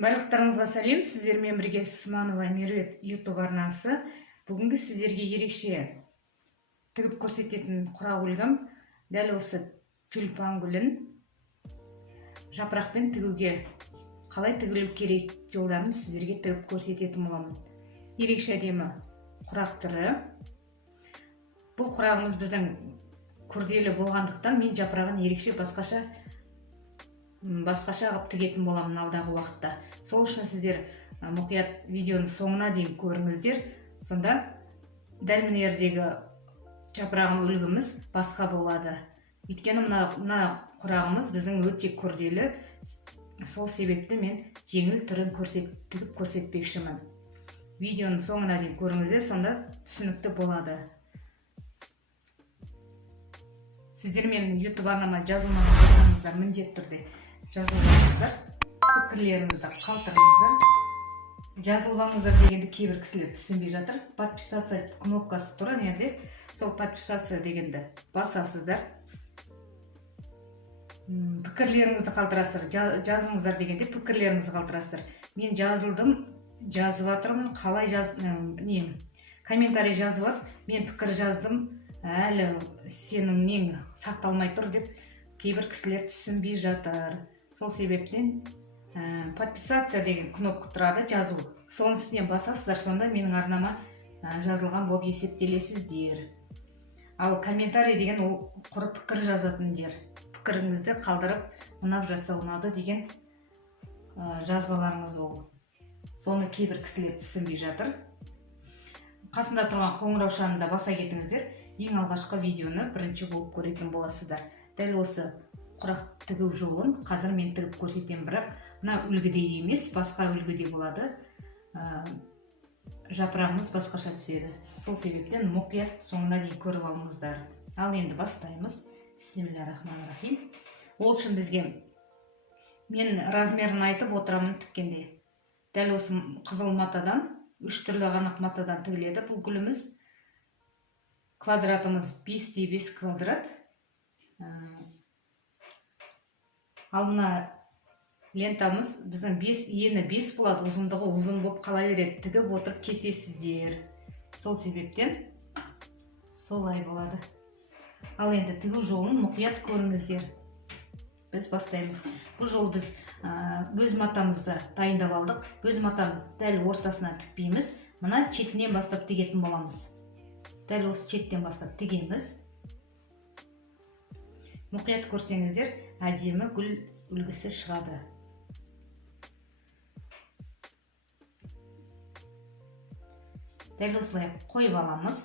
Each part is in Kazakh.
Барлықтарыңызға сәлем, сіздермен бірге Сманова Меруерт YouTube арнасы. Бүгінгі сіздерге ерекше тігіп көрсететін құрақ үлгім дәл осы тюльпан гүлін жапырақпен тігуге қалай тігілу керек жолдарын сіздерге тігіп көрсететін боламын. Ерекше әдемі құрақ түрі. Бұл құрағымыз біздің күрделі болғандықтан мен жапырағын ерекше басқаша қылып тігетін боламын алдағы уақытта. Сол үшін сіздер мұқият видеоны соңына дейін көріңіздер. Сонда дәл мына жердегі жапырағым үлгіміз басқа болады. Өйткені мына құрағымыз біздің өте күрделі. Сол себепті мен жеңіл түрін тігіп көрсетпекшімін. Видеоны соңына дейін көріңіздер, сонда түсінікті болады. Сіздер мен YouTube арнама жазылмаған болсаңыздар, міндетті түрде жазылыңыздар, пікірлеріңізді қалдырыңыздар. Жазылбаңыздар дегенді кейбір кісілер түсінбей жатыр. Подписаться кнопкасы тұр, неде? Сол подписация дегенді басасыздар. Пікірлеріңізді қалдырасыздар, жазыңыздар дегенде пікірлеріңізді қалдырасыздар. Мен жазылдым, жазып жатырмын, қалай комментарий жазып жатыр, мен пікір жаздым, әлі сенің нең сақталмай тұр деп кейбір кісілер түсінбей жатыр. Сол себептен подписация деген кнопка тұрады, жазу. Соның үстіне басасыздар, сонда менің арнама жазылған болып есептелесіздер. Ал комментарий деген ол құр пікір жазатын жер. Пікіріңізді қалдырып, ұнап жатса ұнады деген жазбаларыңыз ол. Соны кейбір кісілер түсінбей жатыр. Қасында тұрған қоңыраушаны да баса кетіңіздер. Ең алғашқы видеоны бірінші болып көретін боласыздар. Дәл осы құрақ тігу жолын қазір мен тігіп көрсетемін, бірақ мына үлгідей емес, басқа үлгідей болады. Жапырағымыз басқаша түседі. Сол себептен мұқият соңына дейін көріп алыңыздар. Ал енді бастаймыз. Бисмиллахиррахманиррахим. Ол үшін бізге мен размерін айтып отырамын тіккенде. Дәл осы қызыл матадан, 3 түрлі ғанақ матадан тігіледі бұл гүліміз. Квадратымыз 5x5 квадрат. Ал мына лентамыз біздің ені 5 болады, ұзындығы ұзын болып қала береді. Тігіп отырып кесесіздер. Сол себептен солай болады. Ал енді тігу жолын мұқият көріңіздер. Біз бастаймыз. Бұл жол біз өз матамызды дайындап алдық. Өз матам дәл ортасынан тікпейміз. Мына шетінен бастап тігетін боламыз. Дәл осы шеттен бастап тігеміз. Мұқият көрсеңіздер, әдемі гүл үлгісі шығады. Дәл осылай қойып аламыз.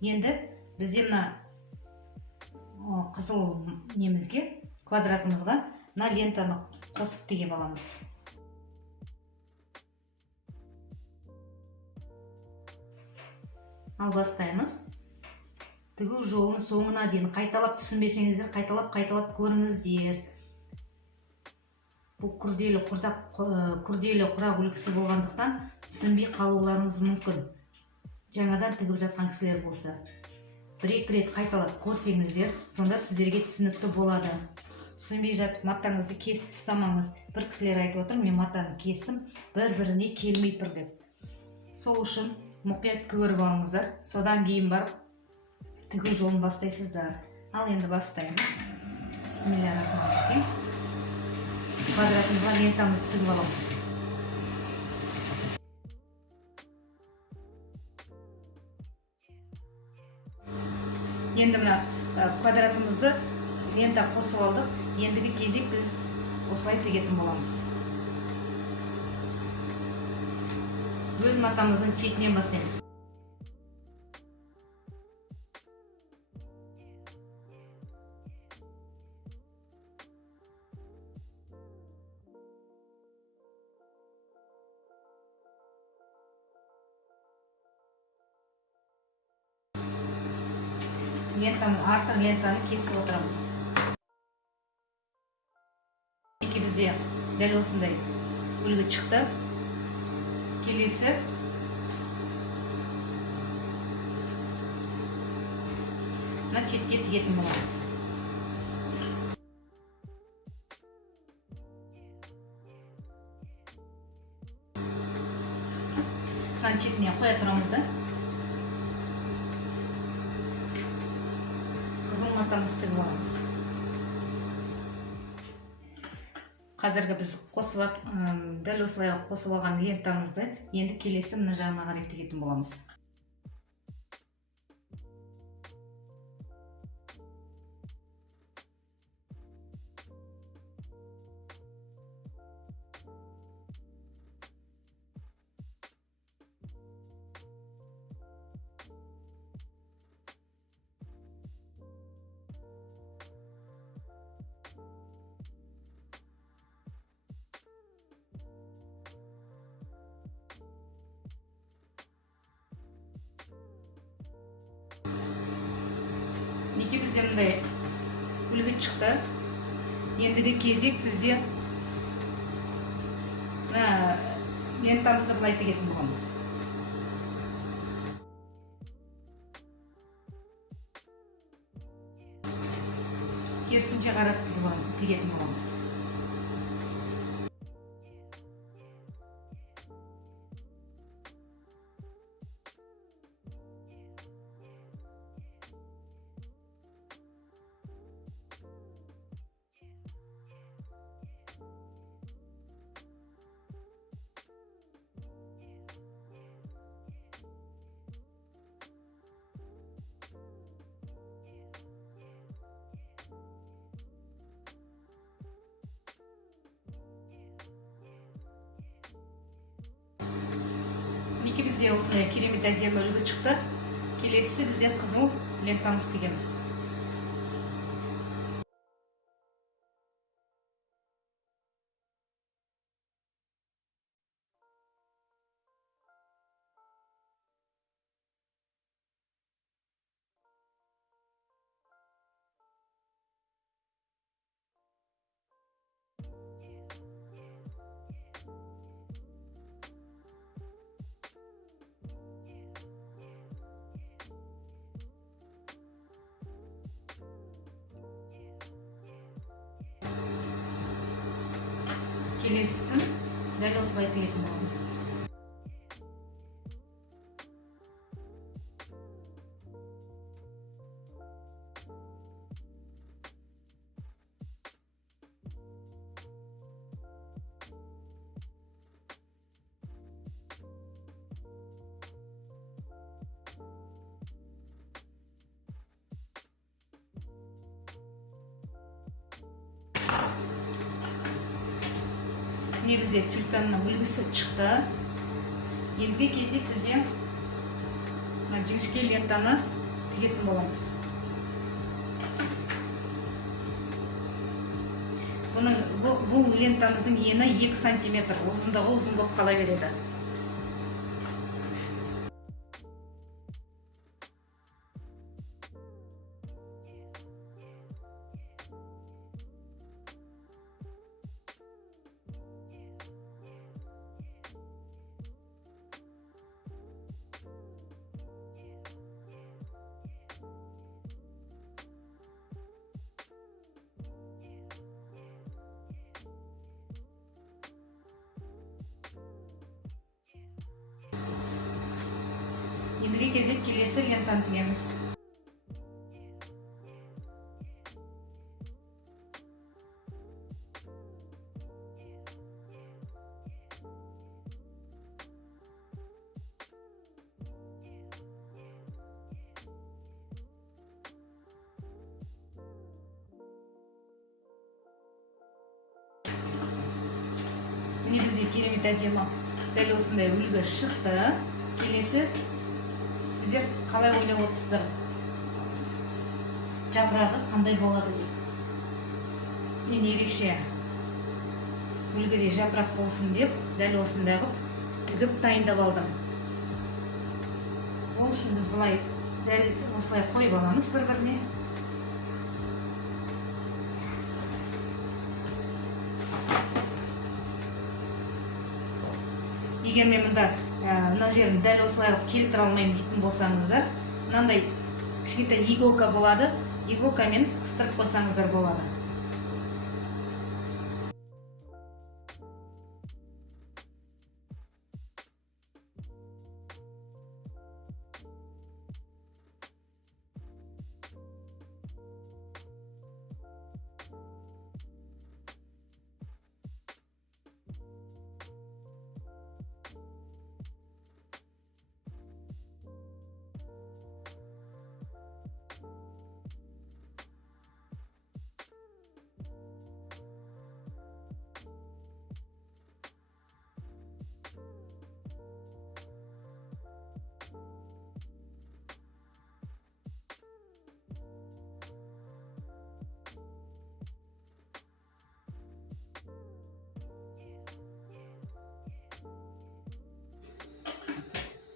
Енді бізде мына қызыл немізге, квадратымызға мына лентаны қосып тігіп аламыз. Ал бастаймыз. Тігу жолын соңына дейін қайталап түсінбесеңіздер, қайталап көріңіздер. Бұл күрделі құрақ үлгісі болғандықтан түсінбей қалуларыңыз мүмкін. Жаңадан тігіп жатқан кісілер болса. Бір-екі рет қайталап көрсеңіздер, сонда сіздерге түсінікті болады. Түсінбей жатып матаңызды кесіп тастамаңыз. Бір кісілер айтып отыр, мен матаны кестім, бір-біріне келмей тұр деп. Сол үшін мұқият көріп алыңыздар, содан кейін барып тігу жолын бастайсыздар. Ал енді бастаймыз. Бисмиллахиррахманиррахим. Квадратымызға лентамызды тігіп аламыз. Енді мына квадратымызды лента қосып алдық. Ендігі кезек біз осылай тігетін боламыз. Өз матамыздың шетінен бастаймыз. Артық лентаны кесіп отырамыз. Бізде дәл осындай үлгі шықты. Келесі мына шетке тігетін боламыз. лентаның шетіне қоя тұрамыз да. Қызыл матамызды тігіп аламыз. Қазіргі біз дәл осылай қосып алған лентамызды енді келесі мына жағына қарай тігетін боламыз. Неге бізде мындай үлгі шықты. Ендігі кезек бізде лентамызды былай тігетін боламыз. Керісінше қарап тігетін боламыз. Бізде осындай керемет әдемі үлгі шықты. Келесі бізде қызыл лентамыз тігеміз. Келесісін дәл осылай тігетін боламыз. Бізде тюльпанның үлгісі шықты. Ендігі кезде бізде жіңішке лентаны тігетін боламыз. Бұл лентамыздың ені 2 сантиметр, ұзындығы ұзын болып қала береді. Ендігі кезек келесі лентаны тігеміз. Міне бізде керемет әдемі дәл осындай үлгі шықты. Келесі сіздер қалай ойлап отырсыздар? Жапырағы қандай болады деп. Мен ерекше үлгіде жапырақ болсын деп дәл осындай қылып тігіп дайындап алдым. Ол үшін біз бұлай дәл осылай қойып аламыз бір-біріне. Егер мен мұнда мына жерін дәл осылай келтіре алмаймын дейтін болсаңыздар, мынандай кішкентай иголка болады, иголкамен қыстырып қойсаңыздар болады.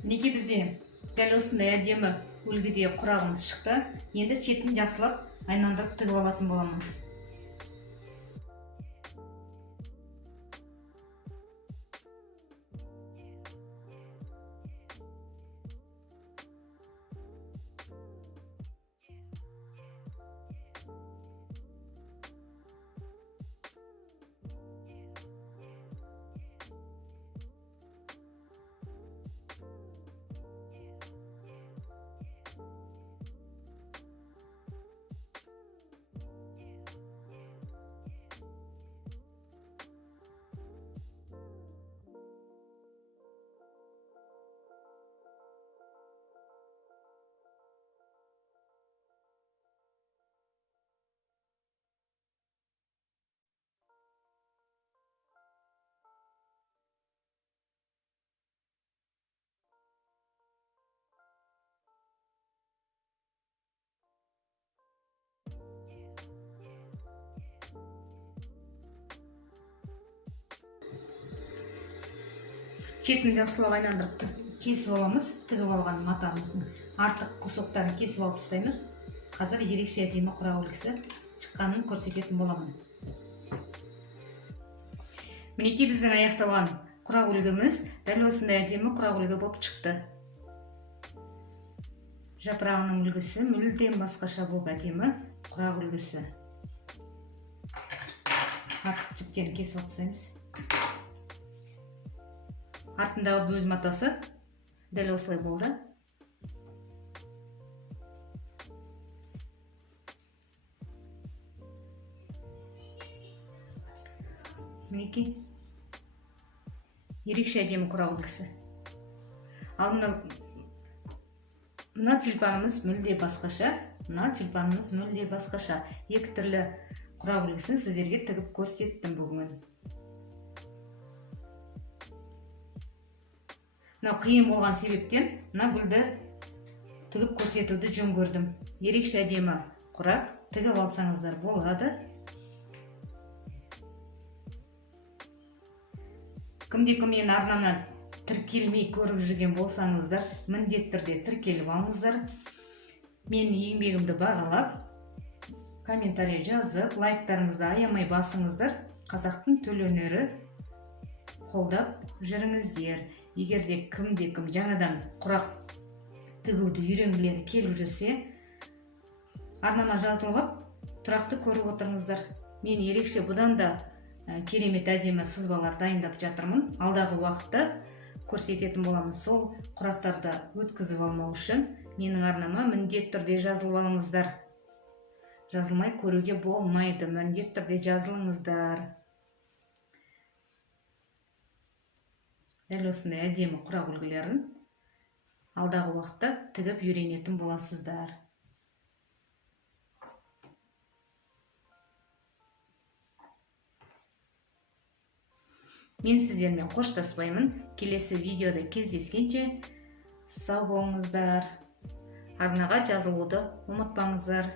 Мінекей бізде дәл осындай әдемі үлгіде құрағымыз шықты. Енді шетін жақсылап айналдырып тігіп алатын боламыз. Шетін жақсылап айналдырып кесіп аламыз. Тігіп алған матамыздың артық кусоктарын кесіп алып тастаймыз. Қазір ерекше әдемі құрақ үлгісі шыққанын көрсететін боламын. Мінекей біздің аяқталған құрақ үлгіміз дәл осындай әдемі құрақ үлгі болып шықты. Жапырағының үлгісі мүлдем басқаша болып әдемі құрақ үлгісі. Артық жіптерін кесіп алып тастаймыз. Артындағы бөз матасы дәл осылай болды. Мінекей ерекше әдемі құрақ үлгісі. Ал мына тюльпанымыз мүлде басқаша. Екі түрлі құрақ үлгісін сіздерге тігіп көрсеттім бүгін. Мына қиын болған себептен мына гүлді тігіп көрсетуді жөн көрдім. Ерекше әдемі құрақ, тігіп алсаңыздар болады. Кімде-кім менің арнамнан тіркелмей көріп жүрген болсаңыздар, міндетті түрде тіркеліп алыңыздар. Менің еңбегімді бағалап, комментарий жазып, лайктарыңызды аямай басыңыздар. Қазақтың төл өнері қолдап жүріңіздер. Егерде кімде-кім жаңадан құрақ тігуді үйренгілері келіп жүрсе, арнама жазылып, тұрақты көріп отырыңыздар. Мен ерекше бұдан да керемет әдемі сызбалар дайындап жатырмын. Алдағы уақытта көрсететін боламыз. Сол құрақтарды өткізіп алмау үшін менің арнама міндетті түрде жазылып алыңыздар. Жазылмай көруге болмайды. Міндетті түрде жазылыңыздар. Дәл осындай әдемі құрақ үлгілерін алдағы уақытта тігіп үйренетін боласыздар. Мен сіздермен қоштаспаймын. Келесі видеода кездескенше сау болыңыздар. Арнаға жазылуды ұмытпаңыздар.